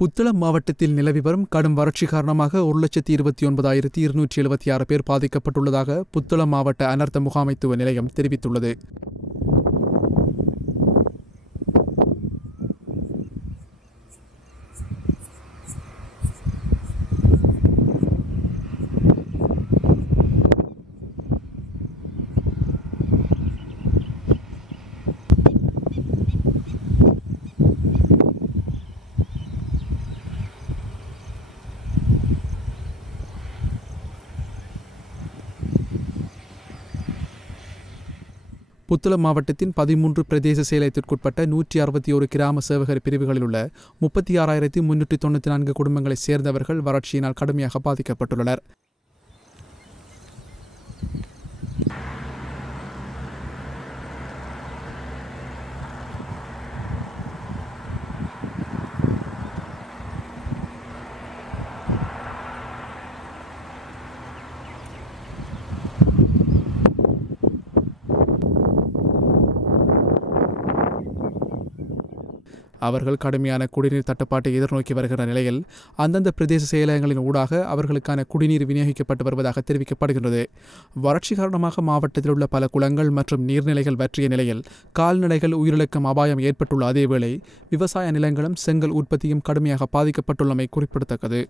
புத்தளம் மாவட்டத்தில் நிலவி வரும் கடும் வறட்சி காரணமாக ஒரு லட்சத்தி இருபத்தி ஒன்பதாயிரத்தி இருநூற்றி எழுபத்தி ஆறு பேர் பாதிக்கப்பட்டுள்ளதாக புத்தளம் மாவட்ட அனர்த்த முகாமைத்துவ நிலையம் தெரிவித்துள்ளது. புத்தளம் மாவட்டத்தின் பதிமூன்று பிரதேச செயலகத்திற்குட்பட்ட நூற்றி அறுபத்தி ஒரு கிராம சேவகர் பிரிவுகளில் உள்ள முப்பத்தி ஆறாயிரத்தி முன்னூற்றி தொண்ணூற்றி நான்கு குடும்பங்களைச் சேர்ந்தவர்கள் வறட்சியினால் கடுமையாக பாதிக்கப்பட்டுள்ளனர். அவர்கள் கடுமையான குடிநீர் தட்டுப்பாட்டை எதிர்நோக்கி வருகிற நிலையில் அந்தந்த பிரதேச செயலகங்களின் ஊடாக அவர்களுக்கான குடிநீர் விநியோகிக்கப்பட்டு வருவதாக தெரிவிக்கப்படுகின்றது. வறட்சி காரணமாக மாவட்டத்தில் உள்ள பல குளங்கள் மற்றும் நீர்நிலைகள் வற்றிய நிலையில் கால்நடைகள் உயிரிழக்கும் அபாயம் ஏற்பட்டுள்ள அதேவேளை விவசாய நிலங்களும் செங்கல் உற்பத்தியும் கடுமையாக பாதிக்கப்பட்டுள்ளமை குறிப்பிடத்தக்கது.